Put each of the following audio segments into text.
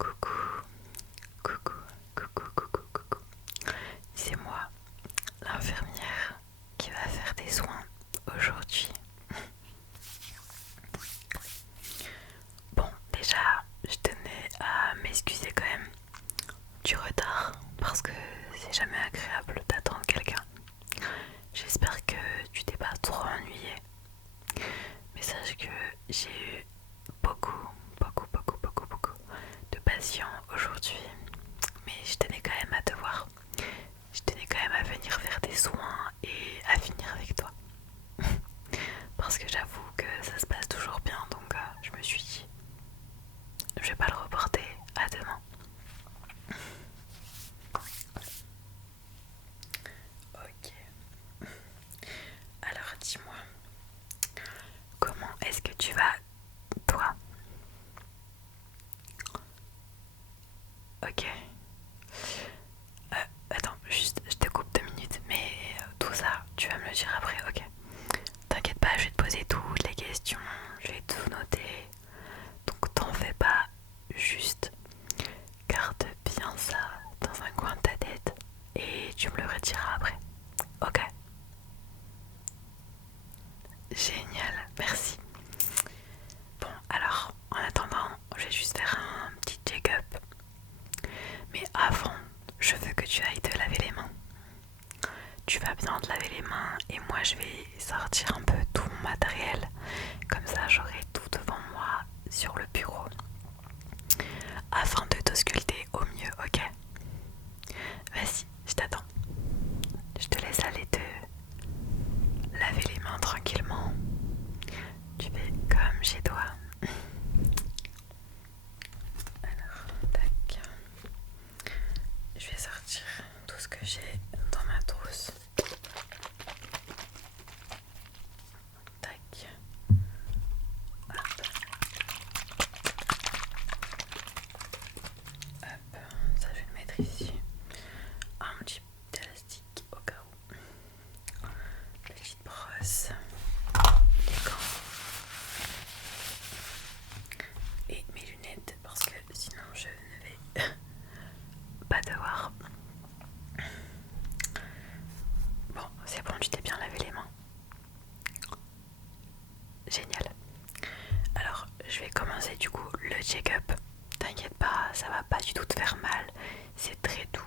Coucou, coucou, coucou, coucou, coucou. C'est moi, l'infirmière, qui va faire des soins aujourd'hui. Bon, déjà, je tenais à m'excuser quand même du retard parce que c'est jamais agréable d'attendre quelqu'un. J'espère que tu t'es pas trop ennuyé. Mais sache que j'ai eu beaucoup de patients aujourd'hui. Mais je tenais quand même à te voir. Je tenais quand même à venir faire des soins et à finir avec toi. Parce que j'avoue que ça se passe toujours bien, donc je me suis dit, je vais pas le reporter à demain. Ok. Alors dis-moi, comment est-ce que tu vas, toi? Ok. Attends, juste, je te coupe 2 minutes, mais tout ça, tu vas me le dire après, ok? T'inquiète pas, je vais te poser toutes les questions, je vais tout noter. Donc t'en fais pas, juste garde bien ça dans un coin de ta tête et tu me le rediras après. Ok? Génial, merci. Bon, alors, en attendant, je vais juste faire un petit check-up. Mais avant, je veux que tu ailles te laver les mains. Tu vas bien te laver les mains et moi je vais sortir un peu tout mon matériel. Comme ça, j'aurai tout devant moi sur le bureau. Afin de t'ausculter au mieux, ok? Vas-y, je t'attends. Je te laisse aller te laver les mains tranquillement. Tu fais comme chez toi. Alors, tac. Je vais sortir tout ce que j'ai dans ma trousse. Tac. Hop. Hop. Ça, je vais le mettre ici. Un petit élastique au cas où. Petite brosse. Les gants. Et mes lunettes parce que sinon je ne vais pas devoir. Bon, c'est bon, tu t'es bien lavé les mains. Génial. Alors, je vais commencer du coup le check-up. T'inquiète pas, ça va pas du tout te faire mal. C'est très doux.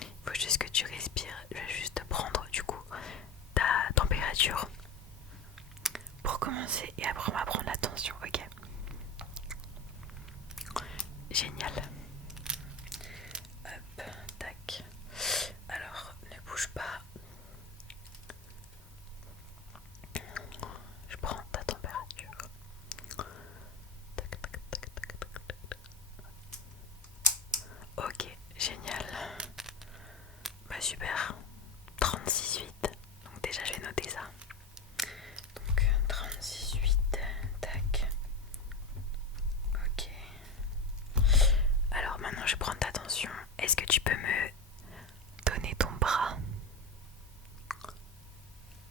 Il faut juste que tu respires. Je vais juste te prendre du coup ta température pour commencer et après on va prendre la tension, ok? Génial. Hop, tac. Alors, ne bouge pas. Je prends ta température. Tac, tac, tac, tac, tac, tac. Ok, génial. Bah super. 36,8. Donc déjà je vais noter ça. Donc 36,8. Tac. Ok. Alors maintenant je prends ta tension. Est-ce que tu peux me donner ton bras?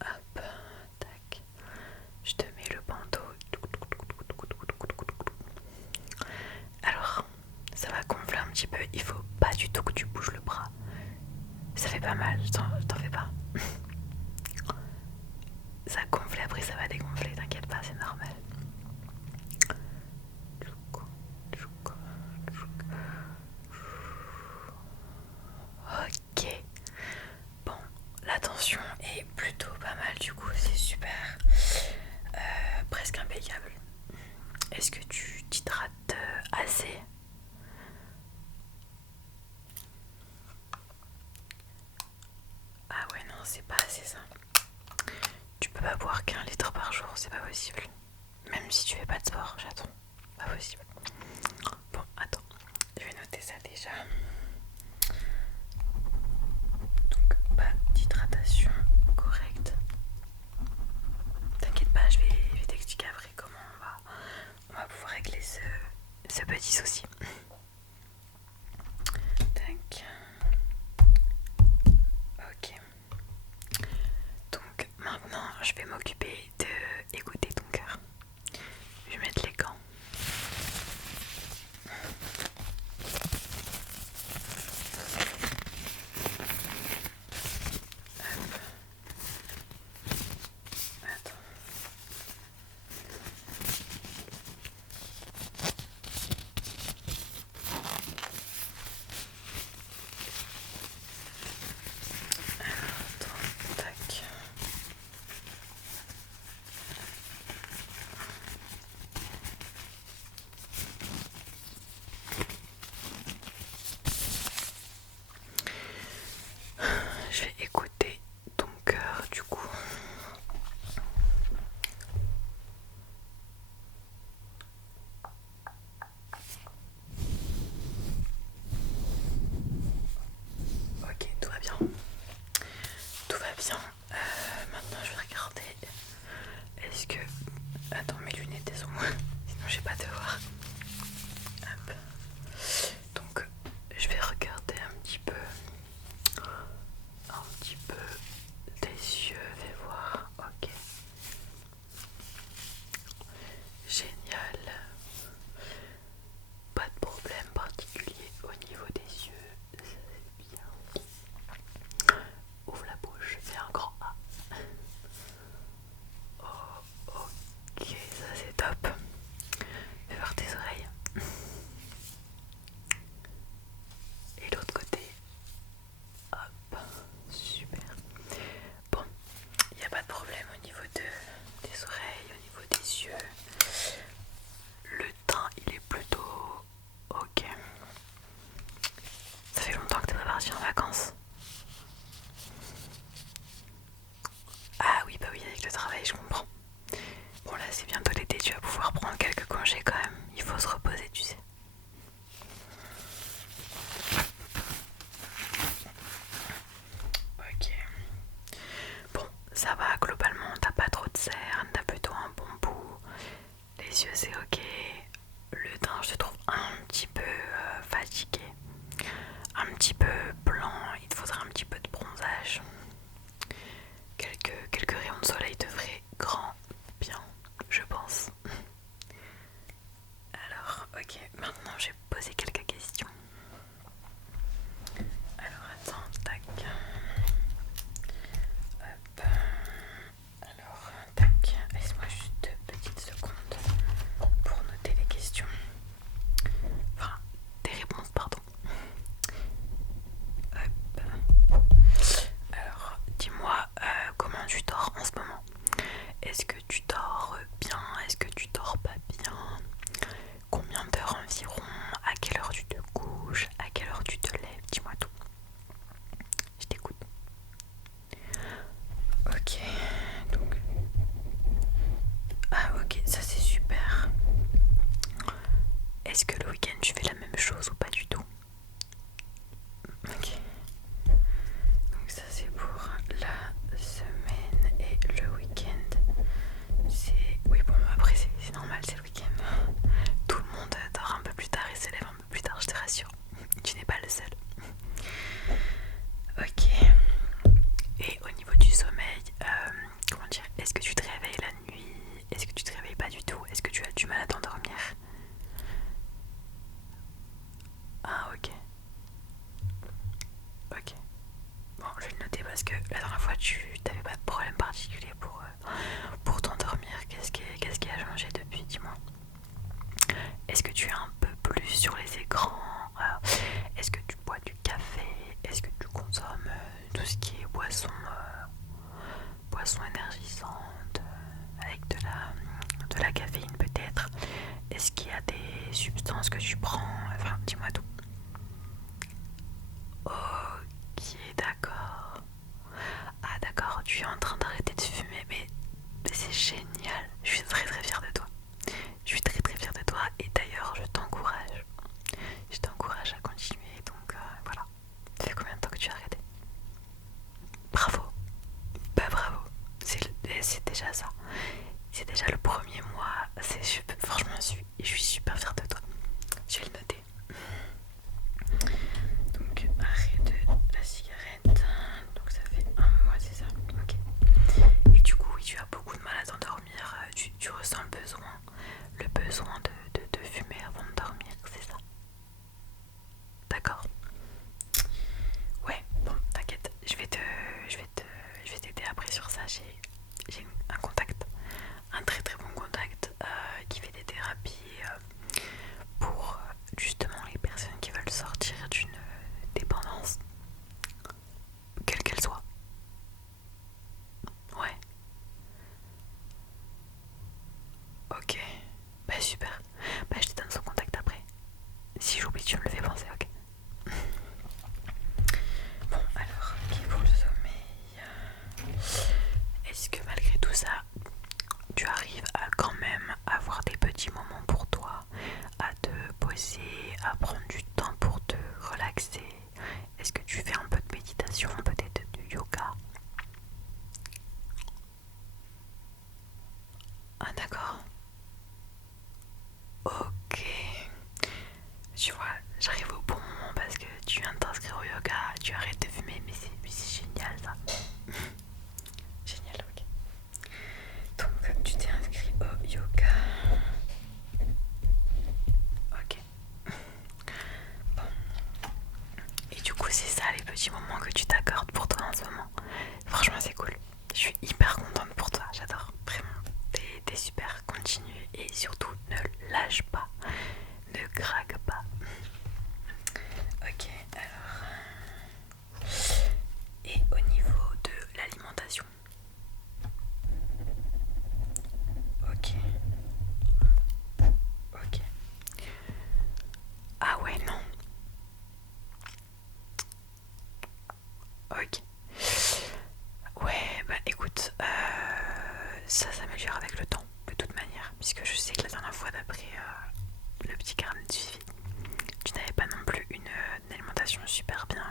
Hop. Tac. Je te mets le bandeau. Alors, ça va gonfler un petit peu. Il faut pas du tout que tu bouges le bras. Ça fait pas mal, t'en fais pas. Ça gonfle et après ça va dégonfler, t'inquiète pas, c'est normal. Ok. Bon, la tension est plutôt pas mal du coup, c'est super. Presque impeccable. Est-ce que tu t'hydrates assez? Ah ouais, non, c'est pas assez ça. Tu peux pas boire qu'1 litre par jour, c'est pas possible. Même si tu fais pas de sport, j'attends. Pas possible. Bon, attends, je vais noter ça déjà. Donc, pas d'hydratation correcte. T'inquiète pas, je vais t'expliquer après comment on va pouvoir régler ce petit souci. Tac. Ok. Donc maintenant, je vais m'occuper de écouter ton cœur. Je vais mettre les gants. bien. Tout va bien. Maintenant je vais regarder. Est-ce que... Attends, mes lunettes elles sont où? Sinon j'ai pas de voir. Hop. Donc je vais regarder un petit peu tes yeux, fais voir. Ok. Génial. Pas de problème particulier au niveau des yeux. Ça c'est bien. Ouvre la bouche, fais un grand A. Oh, ok, ça c'est top. Fais voir tes oreilles. Et l'autre côté. Hop, super. Bon, il n'y a pas de problème au niveau des oreilles, au niveau des yeux. Le teint, il est plutôt ok. Ça fait longtemps que tu es pas parti en vacances. Ah oui, bah oui, avec le travail, je comprends. Bon là, c'est bientôt l'été, tu vas pouvoir prendre quelques congés quand même. Il faut se reposer, tu sais. Ok. Bon, ça va, globalement, t'as pas trop de cernes, t'as plutôt un bon bout. Les yeux, c'est ok. Le teint, je te trouve un petit peu fatigué. Un petit peu blanc, il te faudra un petit peu de bronzage. Quelques rayons de soleil te feraient grand bien, je pense. Alors, ok, maintenant je vais poser quelques questions. Alors, attends, tac. Hop. Alors, tac. Laisse-moi juste 2 petites secondes pour noter les questions. Enfin, des réponses, pardon. Hop. Alors, dis-moi comment tu dors en ce moment. Est-ce que tu dors bien? Est-ce que tu dors pas bien? Combien d'heures environ? À quelle heure tu te couches? À quelle heure tu te lèves? Dis-moi tout. Je t'écoute. Ok, donc... Ah ok, ça c'est super. Est-ce que le week-end tu fais la même chose ou pas du tout? Ok. Donc ça c'est pour la semaine et le week-end. C'est... Oui bon après c'est normal, c'est le week-end. Tout le monde dort un peu plus tard et se lève un peu plus tard, je te rassure. Tu n'es pas le seul. Ok. Et au niveau du sommeil, comment dire, est-ce que tu te réveilles la nuit? Est-ce que tu te réveilles pas du tout? Est-ce que tu as du mal à t'endormir? Ah ok. Ok. Bon, je vais le noter parce que la dernière fois tu n'avais pas de problème particulier pour t'endormir. Qu'est-ce qui a changé depuis, dis-moi? Est-ce que tu es un peu plus sur les écrans? Est-ce que tu bois du café? Est-ce que tu consommes tout ce qui est boisson énergisante avec de la caféine peut-être? Est-ce qu'il y a des substances que tu prends? Enfin, dis-moi tout. Ok, d'accord. Ah d'accord, tu es en train d'arrêter de fumer, mais c'est génial. Je suis très très fière de toi. Je suis très très fière de toi et d'ailleurs je t'encourage. Je t'encourage à continuer, donc voilà. Ça fait combien de temps que tu as arrêté? Bravo. Bah bravo. C'est déjà ça. C'est déjà le premier mois. Franchement, je suis super fière de toi. Je vais le noter. Donc arrêt de la cigarette. Donc ça fait un mois, c'est ça? Ok. Et du coup, oui, tu as beaucoup de mal à t'endormir. Tu ressens le besoin de fumer avant de dormir, c'est ça? D'accord. Ouais, bon, t'inquiète, je vais t'aider après sur ça. J'ai un contact, un très très bon contact qui fait des thérapies pour justement les personnes qui veulent sortir d'une dépendance, quelle qu'elle soit. Ouais. Ok. Bah super. Bah je te donne son contact après. Si j'oublie, tu me le fais penser, ok? Bon, alors, ok pour le sommeil. Est-ce que malgré tout ça, tu arrives à quand même avoir des petits moments pour toi, à te poser, à prendre du temps pour te relaxer? Est-ce que tu fais un peu de méditation, un peu petit moment que tu t'accordes pour toi en ce moment. Franchement, c'est cool. Je suis hyper contente pour toi, j'adore. Vraiment, t'es super, continue et surtout ne lâche pas, ne craque pas. Ok, alors. Et au niveau de l'alimentation. Ok. Ok. Ah ouais, non. Ok. Ouais, bah écoute, ça s'améliore avec le temps, de toute manière. Puisque je sais que la dernière fois, d'après le petit carnet de suivi, tu n'avais pas non plus une alimentation super bien.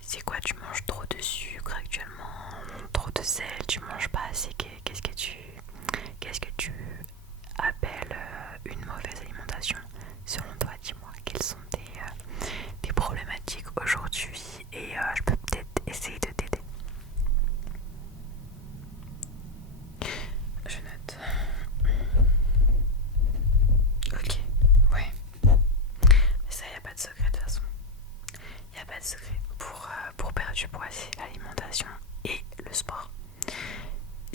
C'est quoi, tu manges trop de sucre actuellement, trop de sel, tu manges pas assez. Qu'est-ce que tu appelles une mauvaise alimentation? Selon toi, dis-moi, quelles sont tes problématiques aujourd'hui et je peux peut-être essayer de t'aider. Je note. Ok, ouais. Mais ça, y a pas de secret de toute façon. Y a pas de secret. Pour perdre du poids, c'est l'alimentation et le sport.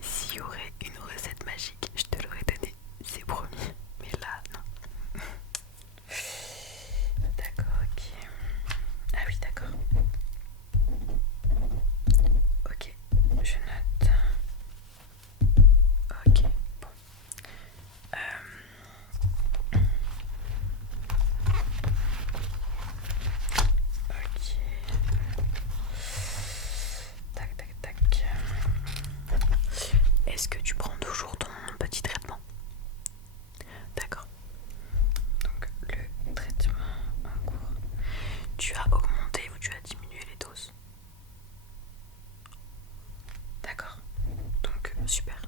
S'il y aurait une recette magique, je te l'aurais donnée, c'est promis. Mais là, non. D'accord, ok. Ah oui, d'accord. Ok, je note. Ok, bon. Ok. Tac, tac, tac. Est-ce que tu prends toujours ton petit traitement? D'accord. Donc le traitement en cours. Tu as augmenté ou tu as diminué les doses? D'accord. Donc super.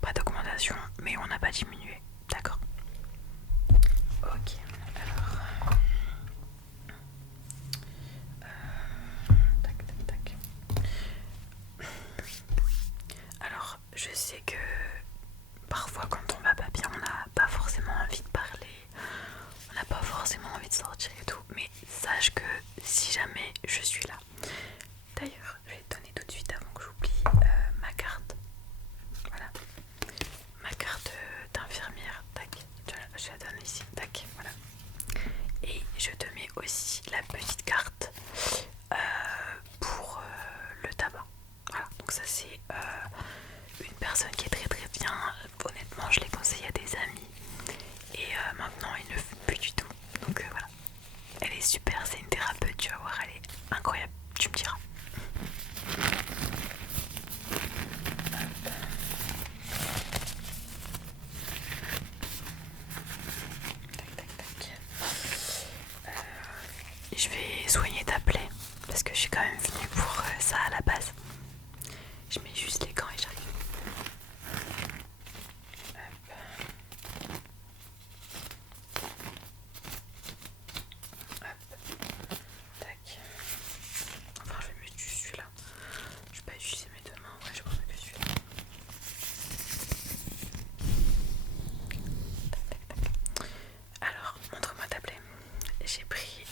Pas d'augmentation, mais on n'a pas diminué. D'accord. Ok. Alors. Tac, tac, tac. Alors, je sais que parfois quand on va pas bien, on n'a pas forcément envie de parler, on n'a pas forcément envie de sortir et tout, mais sache que si jamais je suis là, d'ailleurs, je vais te donner tout de suite avant que j'oublie ma carte. Voilà, ma carte d'infirmière, tac, je la donne ici, tac, voilà. Et je te mets aussi la petite carte pour le tabac. Voilà, donc ça c'est une personne qui est très très bien. Honnêtement, je l'ai conseillé à des amis et maintenant il ne fume plus du tout. Donc voilà, elle est super, c'est une thérapeute, tu vas voir, elle est incroyable, tu me diras. Tac tac tac. Je vais soigner ta plaie parce que je suis quand même venue pour ça à la base. Je mets juste les gants et j'arrive. Hop. Tac. Enfin, je vais mettre juste celui-là. Je vais pas utiliser mes deux mains. Ouais, je vais prendre que celui-là. Tac, tac, tac. Alors, montre-moi ta plaie. J'ai pris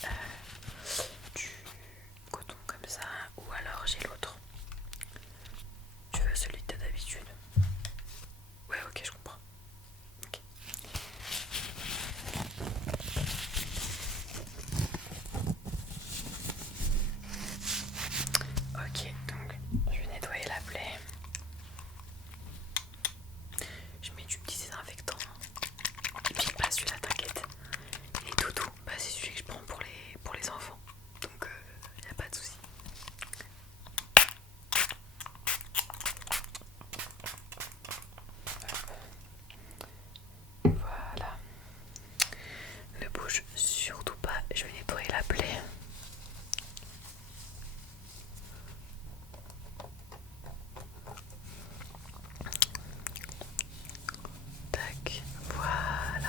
du coton comme ça, ou alors j'ai l'autre. Tu veux celui que t'as d'habitude? Ouais, ok, je comprends. Ok. Ok, donc je vais nettoyer la plaie. Je mets du petit désinfectant. Et puis pas celui-là, t'inquiète. Il est tout doux. Bah, c'est celui que je prends pour les enfants. Donc y a pas de souci. Voilà. Ne bouge surtout pas, je vais nettoyer la plaie. Tac, voilà.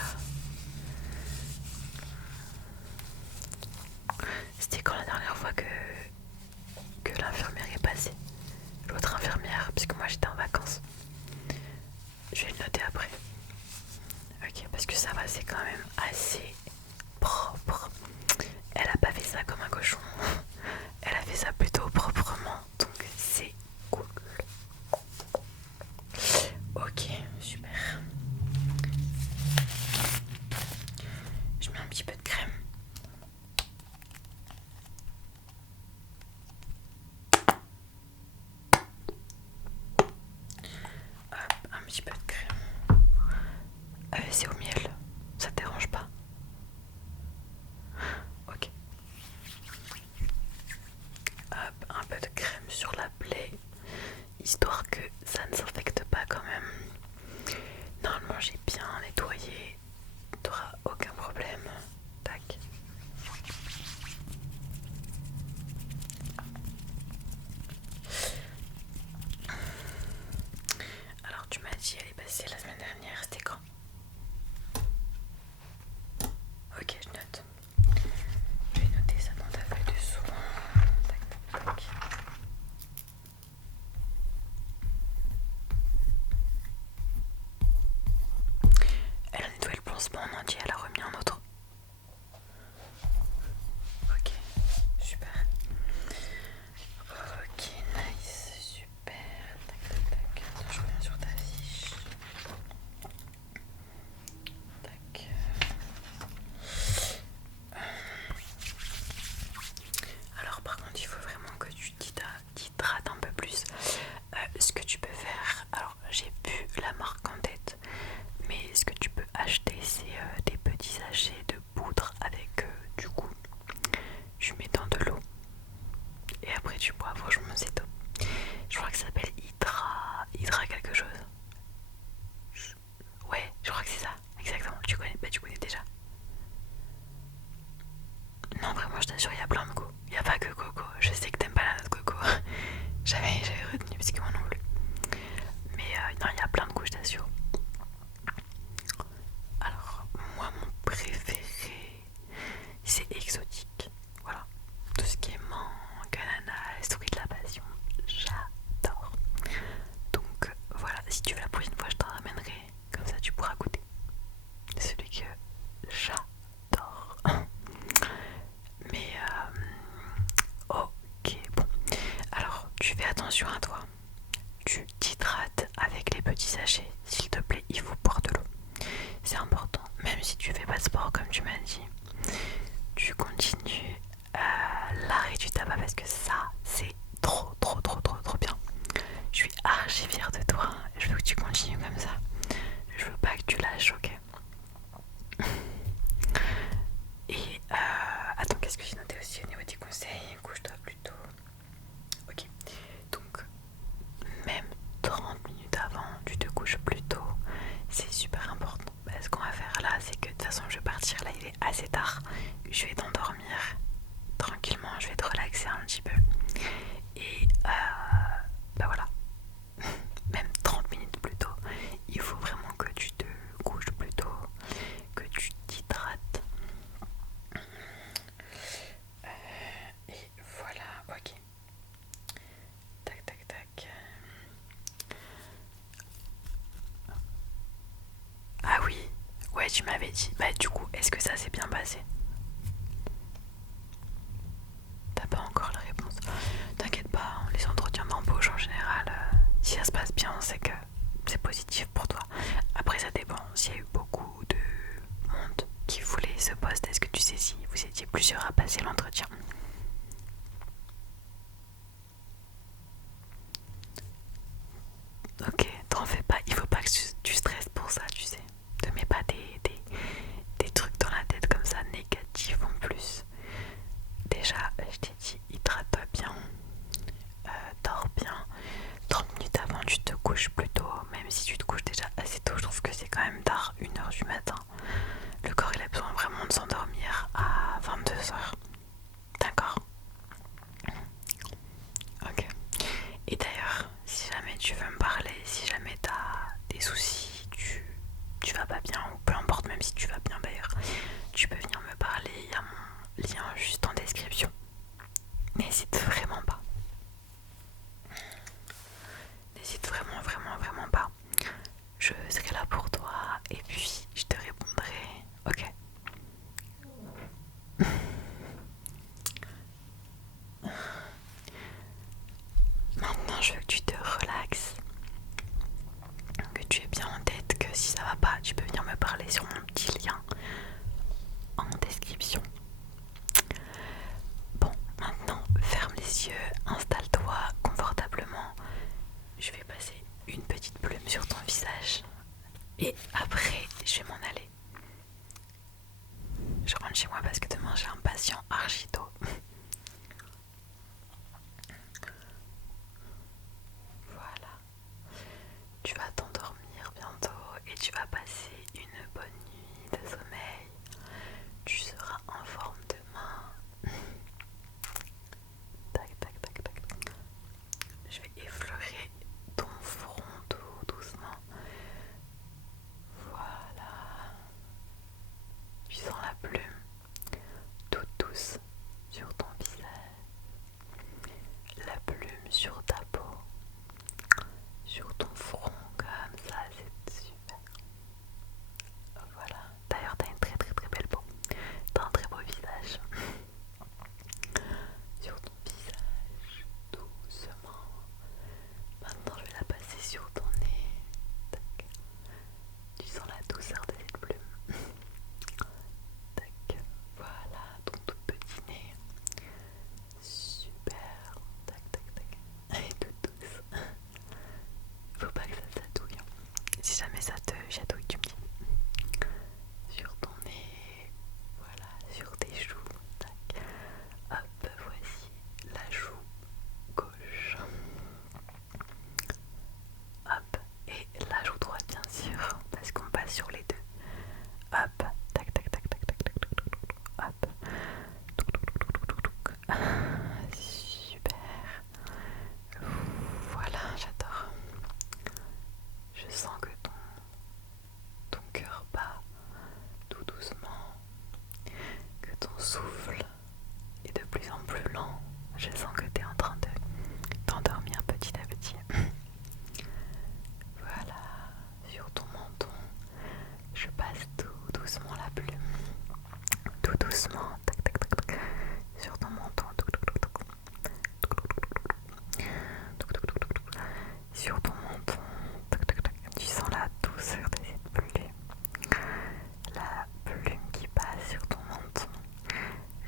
C'était quand la dernière fois que l'infirmière est passée? L'autre infirmière, puisque moi j'étais en vacances. Je vais le noter après. Ok, parce que ça va, c'est quand même assez propre. Elle a pas fait ça comme un cochon. c'est exotique. Voilà. Tout ce qui est mangue, ananas, fruits de la passion, j'adore. Donc voilà, si tu veux la prochaine fois, je t'en ramènerai. Comme ça, tu pourras goûter. C'est celui que j'adore. Mais ok, bon. Alors, tu fais attention à toi. Tu t'hydrates avec les petits sachets. S'il te plaît, il faut boire de l'eau. C'est important. Même si tu fais pas de sport comme tu m'as dit, tu continues l'arrêt du tabac parce que ça, c'est trop bien. Je suis archi fière de toi. Je veux que tu continues comme ça. Je veux pas que tu lâches, ok? Et attends, qu'est-ce que j'ai noté aussi au niveau des conseils? Couche-toi plutôt. Ok, donc même 30 minutes avant, tu te couches plus tôt. C'est super important. Ce qu'on va faire là, c'est que de toute façon, je vais partir. Là, il est assez tard. Je vais t'endormir tranquillement. Je vais te relaxer un petit peu. Et bah voilà. Même 30 minutes plus tôt. Il faut vraiment que tu te couches plus tôt, que tu t'hydrates. Et voilà, ok. Tac, tac, tac. Ah oui, ouais, tu m'avais dit. Bah du coup, est-ce que ça s'est bien passé? T'as pas encore la réponse. T'inquiète pas, les entretiens d'embauche en général, si ça se passe bien, c'est que c'est positif pour toi. Après, ça dépend. S'il y a eu beaucoup de monde qui voulait ce poste, est-ce que tu sais si vous étiez plusieurs à passer l'entretien? Ok, t'en fais pas. Il faut pas que tu stresses pour ça, tu sais. Te mets pas des trucs dans la tête comme ça négatifs en plus. Déjà, je t'ai dit, hydrate-toi bien, dors bien. 30 minutes avant, tu te couches plus tôt. Même si tu te couches déjà assez tôt, je trouve que c'est quand même tard, 1h du matin. Le corps, il a besoin vraiment de s'endormir à 22h.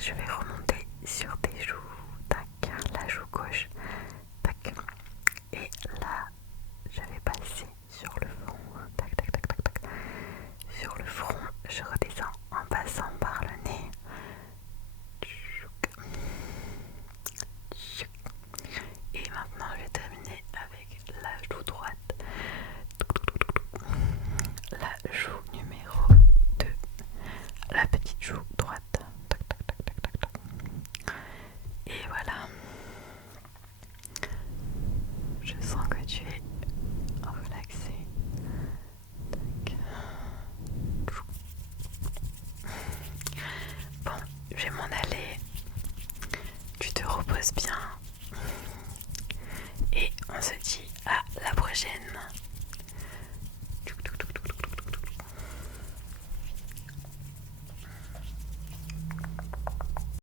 je vais remonter sur tes joues.